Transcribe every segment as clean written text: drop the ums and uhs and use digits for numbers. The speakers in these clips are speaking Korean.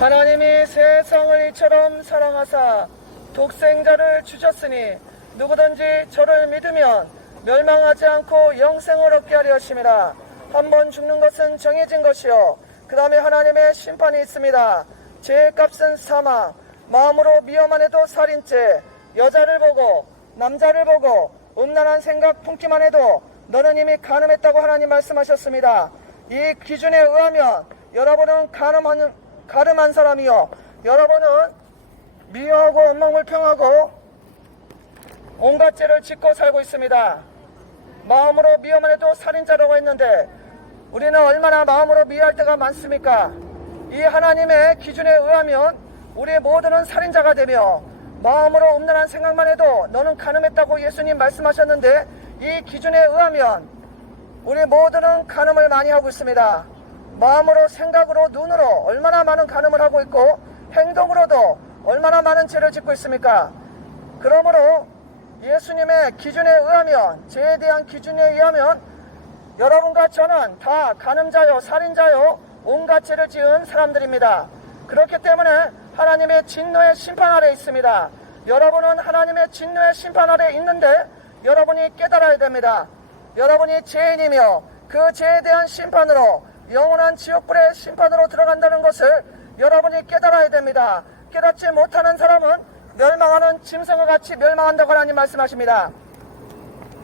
하나님이 세상을 이처럼 사랑하사 독생자를 주셨으니 누구든지 저를 믿으면 멸망하지 않고 영생을 얻게 하려 하심이라. 한 번 죽는 것은 정해진 것이요 그 다음에 하나님의 심판이 있습니다. 죄의 값은 사망, 마음으로 미워만 해도 살인죄, 여자를 보고 남자를 보고 음란한 생각 품기만 해도 너는 이미 간음했다고 하나님 말씀하셨습니다. 이 기준에 의하면 여러분은 가늠한 사람이요, 여러분은 미워하고 엉망을 평하고 온갖 죄를 짓고 살고 있습니다. 마음으로 미워만 해도 살인자라고 했는데 우리는 얼마나 마음으로 미워할 때가 많습니까? 이 하나님의 기준에 의하면 우리 모두는 살인자가 되며 마음으로 음란한 생각만 해도 너는 간음했다고 예수님 말씀하셨는데 이 기준에 의하면 우리 모두는 간음을 많이 하고 있습니다. 마음으로, 생각으로, 눈으로 얼마나 많은 간음을 하고 있고 행동으로도 얼마나 많은 죄를 짓고 있습니까? 그러므로 예수님의 기준에 의하면, 죄에 대한 기준에 의하면 여러분과 저는 다 간음자요, 살인자요, 온갖 죄를 지은 사람들입니다. 그렇기 때문에 하나님의 진노의 심판 아래 있습니다. 여러분은 하나님의 진노의 심판 아래 있는데 여러분이 깨달아야 됩니다. 여러분이 죄인이며 그 죄에 대한 심판으로 영원한 지옥불의 심판으로 들어간다는 것을 여러분이 깨달아야 됩니다. 깨닫지 못하는 사람은 멸망하는 짐승과 같이 멸망한다고 하나님 말씀하십니다.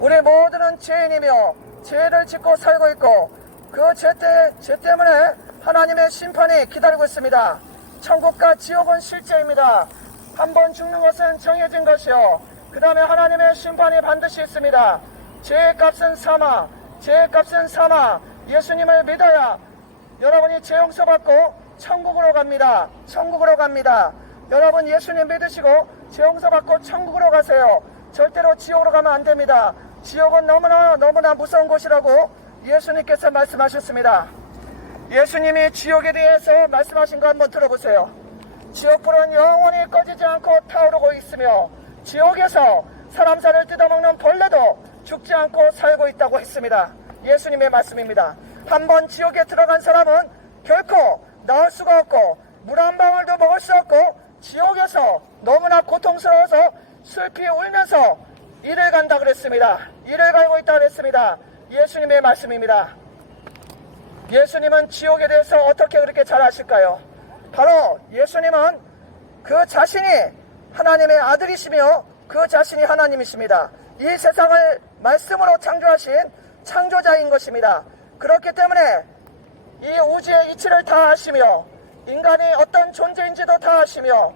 우리 모두는 죄인이며 죄를 짓고 살고 있고 그 죄 때문에 하나님의 심판이 기다리고 있습니다. 천국과 지옥은 실제입니다. 한 번 죽는 것은 정해진 것이요 그 다음에 하나님의 심판이 반드시 있습니다. 죄의 값은 사망, 죄의 값은 사망. 예수님을 믿어야 여러분이 죄 용서받고 천국으로 갑니다. 천국으로 갑니다. 여러분 예수님 믿으시고 죄 용서받고 천국으로 가세요. 절대로 지옥으로 가면 안 됩니다. 지옥은 너무나 무서운 곳이라고 예수님께서 말씀하셨습니다. 예수님이 지옥에 대해서 말씀하신 거 한번 들어보세요. 지옥불은 영원히 꺼지지 않고 타오르고 있으며 지옥에서 사람 살을 뜯어먹는 벌레도 죽지 않고 살고 있다고 했습니다. 예수님의 말씀입니다. 한번 지옥에 들어간 사람은 결코 나올 수가 없고 물 한 방울도 먹을 수 없고 지옥에서 너무나 고통스러워서 슬피 울면서 이를 간다 그랬습니다. 이를 갈고 있다 그랬습니다. 예수님의 말씀입니다. 예수님은 지옥에 대해서 어떻게 그렇게 잘 아실까요? 바로 예수님은 그 자신이 하나님의 아들이시며 그 자신이 하나님이십니다. 이 세상을 말씀으로 창조하신 창조자인 것입니다. 그렇기 때문에 이 우주의 이치를 다 아시며 인간이 어떤 존재인지도 다 아시며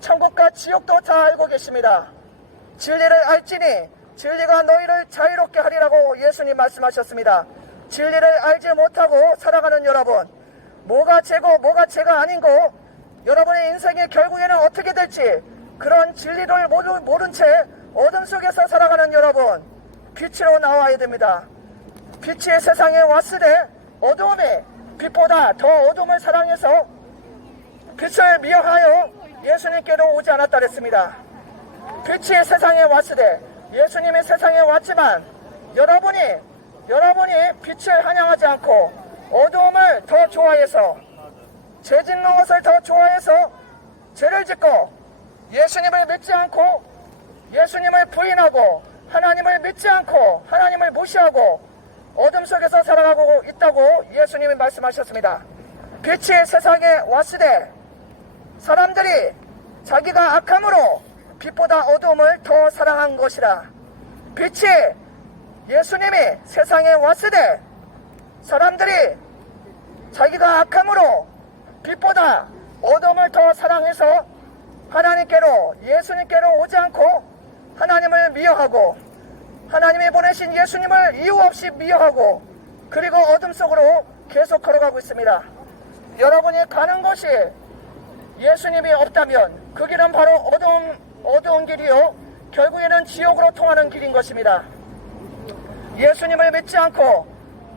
천국과 지옥도 다 알고 계십니다. 진리를 알지니 진리가 너희를 자유롭게 하리라고 예수님 말씀하셨습니다. 진리를 알지 못하고 살아가는 여러분, 뭐가 죄고 뭐가 죄가 아닌 거, 여러분의 인생이 결국에는 어떻게 될지 그런 진리를 모른 채 어둠 속에서 살아가는 여러분, 빛으로 나와야 됩니다. 빛이 세상에 왔으되 어두움이 빛보다 더 어둠을 사랑해서 빛을 미워하여 예수님께로 오지 않았다 그랬습니다. 빛이 세상에 왔으되 예수님이 세상에 왔지만 여러분이 빛을 환영하지 않고 어두움을 더 좋아해서 죄 짓는 것을 더 좋아해서 죄를 짓고 예수님을 믿지 않고 예수님을 부인하고 하나님을 믿지 않고 하나님을 무시하고 어둠 속에서 살아가고 있다고 예수님이 말씀하셨습니다. 빛이 세상에 왔으되 사람들이 자기가 악함으로 빛보다 어둠을 더 사랑한 것이라. 빛이 예수님이 세상에 왔으되 사람들이 자기가 악함으로 빛보다 어둠을 더 사랑해서 하나님께로 예수님께로 오지 않고 하나님을 미워하고 하나님이 보내신 예수님을 이유 없이 미워하고 그리고 어둠 속으로 계속 걸어가고 있습니다. 여러분이 가는 곳이 예수님이 없다면 그 길은 바로 어두운 길이요 결국에는 지옥으로 통하는 길인 것입니다. 예수님을 믿지 않고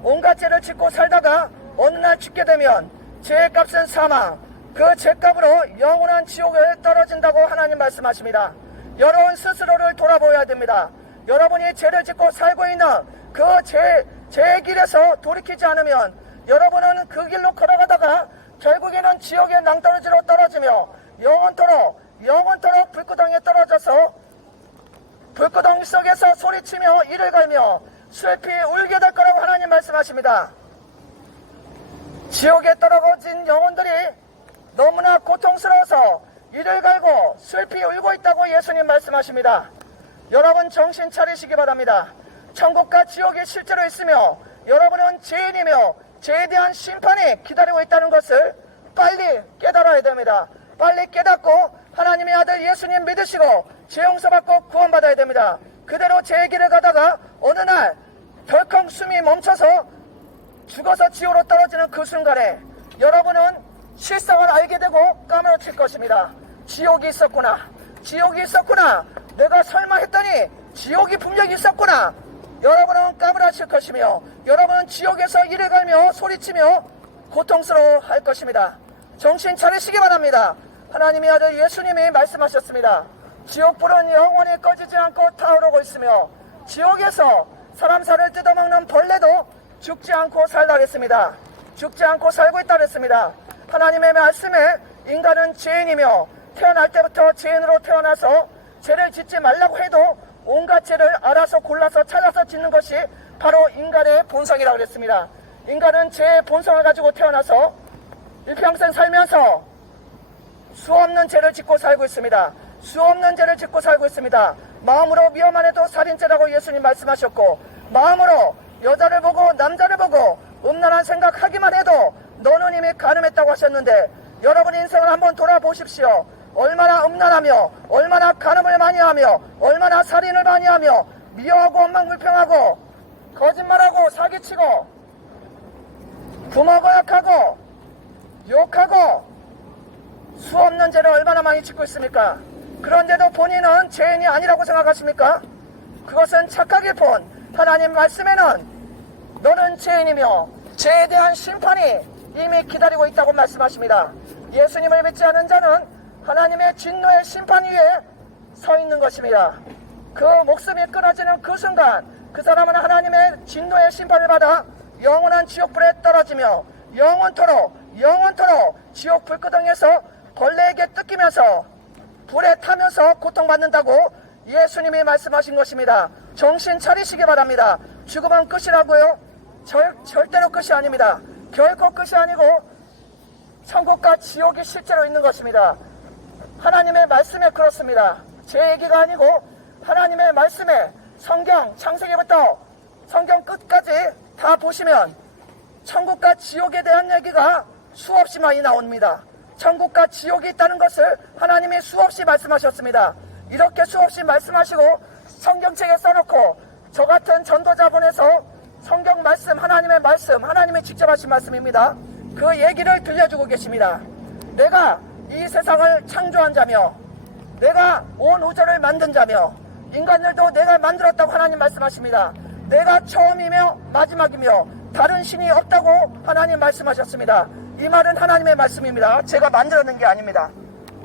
온갖 죄를 짓고 살다가 어느 날 죽게 되면 죄의 값은 사망, 그 죄값으로 영원한 지옥에 떨어진다고 하나님 말씀하십니다. 여러분 스스로를 돌아보아야 됩니다. 여러분이 죄를 짓고 살고 있는 그 죄의 길에서 돌이키지 않으면 여러분은 그 길로 걸어가다가 결국에는 지옥의 낭떠러지로 떨어지며 영원토록 불구덩이에 떨어져서 불구덩이 속에서 소리치며 이를 갈며 슬피 울게 될 거라고 하나님 말씀하십니다. 지옥에 떨어진 영혼들이 너무나 고통스러워서 이를 갈고 슬피 울고 있다고 예수님 말씀하십니다. 여러분 정신 차리시기 바랍니다. 천국과 지옥이 실제로 있으며 여러분은 죄인이며 죄에 대한 심판이 기다리고 있다는 것을 빨리 깨달아야 됩니다. 빨리 깨닫고 하나님의 아들 예수님 믿으시고 죄 용서받고 구원받아야 됩니다. 그대로 제 길을 가다가 어느 날 덜컹 숨이 멈춰서 죽어서 지옥으로 떨어지는 그 순간에 여러분은 실상을 알게 되고 까무러칠 것입니다. 지옥이 있었구나. 내가 설마 했더니 지옥이 분명히 있었구나. 여러분은 까무러칠 것이며 여러분은 지옥에서 이를 갈며 소리치며 고통스러워 할 것입니다. 정신 차리시기 바랍니다. 하나님의 아들 예수님이 말씀하셨습니다. 지옥불은 영원히 꺼지지 않고 타오르고 있으며 지옥에서 사람 살을 뜯어먹는 벌레도 죽지 않고 살다 그랬습니다. 죽지 않고 살고 있다 그랬습니다. 하나님의 말씀에 인간은 죄인이며 태어날 때부터 죄인으로 태어나서 죄를 짓지 말라고 해도 온갖 죄를 알아서 골라서 찾아서 짓는 것이 바로 인간의 본성이라고 그랬습니다. 인간은 죄의 본성을 가지고 태어나서 일평생 살면서 수없는 죄를 짓고 살고 있습니다. 마음으로 미워만 해도 살인죄라고 예수님 말씀하셨고, 마음으로 여자를 보고 남자를 보고 음란한 생각하기만 해도 너는 이미 간음했다고 하셨는데, 여러분 인생을 한번 돌아보십시오. 얼마나 음란하며 얼마나 간음을 많이 하며 얼마나 살인을 많이 하며 미워하고 원망불평하고 거짓말하고 사기치고 부모 거역하고 욕하고 수없는 죄를 얼마나 많이 짓고 있습니까? 그런데도 본인은 죄인이 아니라고 생각하십니까? 그것은 착각일 뿐. 하나님 말씀에는 너는 죄인이며 죄에 대한 심판이 이미 기다리고 있다고 말씀하십니다. 예수님을 믿지 않은 자는 하나님의 진노의 심판 위에 서 있는 것입니다. 그 목숨이 끊어지는 그 순간 그 사람은 하나님의 진노의 심판을 받아 영원한 지옥불에 떨어지며 영원토록 지옥 불구덩이에서 벌레에게 뜯기면서 불에 타면서 고통받는다고 예수님이 말씀하신 것입니다. 정신 차리시기 바랍니다. 죽음은 끝이라고요? 절대로 끝이 아닙니다. 결코 끝이 아니고 천국과 지옥이 실제로 있는 것입니다. 하나님의 말씀에 그렇습니다. 제 얘기가 아니고 하나님의 말씀에 성경 창세기부터 성경 끝까지 다 보시면 천국과 지옥에 대한 얘기가 수없이 많이 나옵니다. 천국과 지옥이 있다는 것을 하나님이 수없이 말씀하셨습니다. 이렇게 수없이 말씀하시고 성경책에 써놓고 저 같은 전도자분에서 성경 말씀, 하나님의 말씀, 하나님이 직접 하신 말씀입니다. 그 얘기를 들려주고 계십니다. 내가 이 세상을 창조한 자며 내가 온 우주를 만든 자며 인간들도 내가 만들었다고 하나님 말씀하십니다. 내가 처음이며 마지막이며 다른 신이 없다고 하나님 말씀하셨습니다. 이 말은 하나님의 말씀입니다. 제가 만들어낸 게 아닙니다.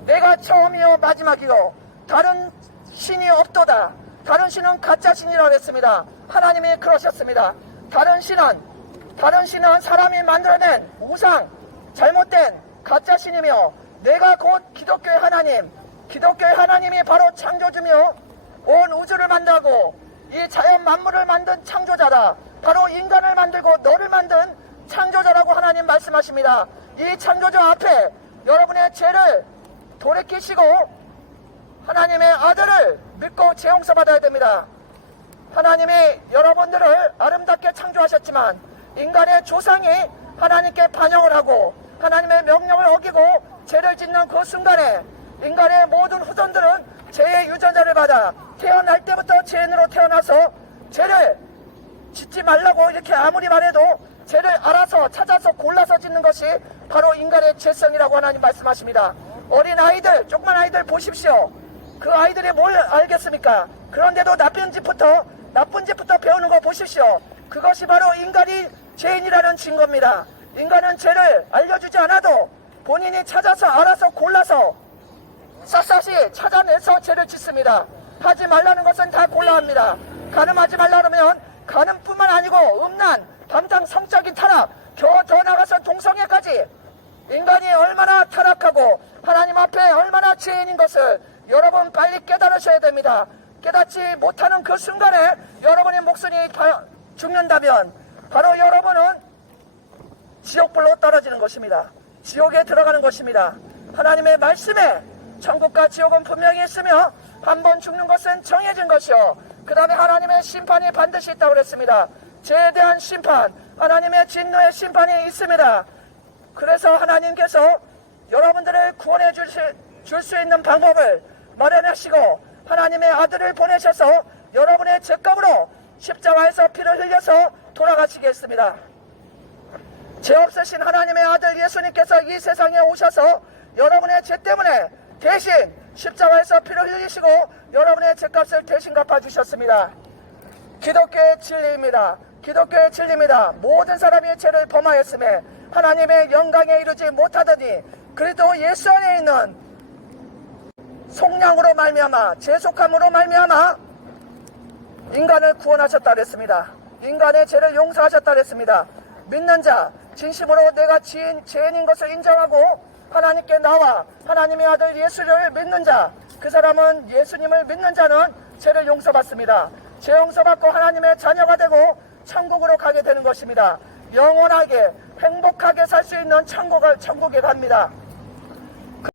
내가 처음이요 마지막이요 다른 신이 없도다. 다른 신은 가짜 신이라고 했습니다. 하나님이 그러셨습니다. 다른 신은 사람이 만들어낸 우상, 잘못된 가짜 신이며 내가 곧 기독교의 하나님이 바로 창조주며 온 우주를 만들고 이 자연 만물을 만든 창조자다. 바로 인간을 만들고 너를 만든 창조자라고 하나님 말씀하십니다. 이 창조자 앞에 여러분의 죄를 돌이키시고 하나님의 아들을 믿고 죄 용서 받아야 됩니다. 하나님이 여러분들을 아름답게 창조하셨지만 인간의 조상이 하나님께 반역을 하고 하나님의 명령을 어기고 죄를 짓는 그 순간에 인간의 모든 후손들은 죄의 유전자를 받아 태어날 때부터 죄인으로 태어나서 죄를 짓지 말라고 이렇게 아무리 말해도 죄를 알아서 찾아서 골라서 짓는 것이 바로 인간의 죄성이라고 하나님 말씀하십니다. 어린 아이들, 조그만 아이들 보십시오. 그 아이들이 뭘 알겠습니까? 그런데도 나쁜 짓부터 배우는 거 보십시오. 그것이 바로 인간이 죄인이라는 증거입니다. 인간은 죄를 알려주지 않아도 본인이 찾아서 알아서 골라서 샅샅이 찾아내서 죄를 짓습니다. 하지 말라는 것은 다 골라 합니다. 간음하지 말라 그러면 간음뿐만 아니고 음란, 담당 성적인 타락, 더 나가서 동성애까지 인간이 얼마나 타락하고 하나님 앞에 얼마나 죄인인 것을 여러분 빨리 깨달으셔야 됩니다. 깨닫지 못하는 그 순간에 여러분의 목숨이 죽는다면 바로 여러분은 지옥불로 떨어지는 것입니다. 지옥에 들어가는 것입니다. 하나님의 말씀에 천국과 지옥은 분명히 있으며 한 번 죽는 것은 정해진 것이요, 그 다음에 하나님의 심판이 반드시 있다고 그랬습니다. 죄에 대한 심판, 하나님의 진노의 심판이 있습니다. 그래서 하나님께서 여러분들을 구원해 줄 수 있는 방법을 마련하시고 하나님의 아들을 보내셔서 여러분의 죄값으로 십자가에서 피를 흘려서 돌아가시게 했습니다. 죄 없으신 하나님의 아들 예수님께서 이 세상에 오셔서 여러분의 죄 때문에 대신 십자가에서 피를 흘리시고 여러분의 죄값을 대신 갚아주셨습니다. 기독교의 진리입니다. 기독교의 진리입니다. 모든 사람이 죄를 범하였음에 하나님의 영광에 이르지 못하더니 그래도 예수 안에 있는 속량으로 말미암아 죄속함으로 말미암아 인간을 구원하셨다 그랬습니다. 인간의 죄를 용서하셨다 그랬습니다. 믿는 자, 진심으로 내가 죄인인 것을 인정하고 하나님께 나와 하나님의 아들 예수를 믿는 자, 그 사람은 예수님을 믿는 자는 죄를 용서받습니다. 죄 용서받고 하나님의 자녀가 되고 천국으로 가게 되는 것입니다. 영원하게 행복하게 살 수 있는 천국에 갑니다.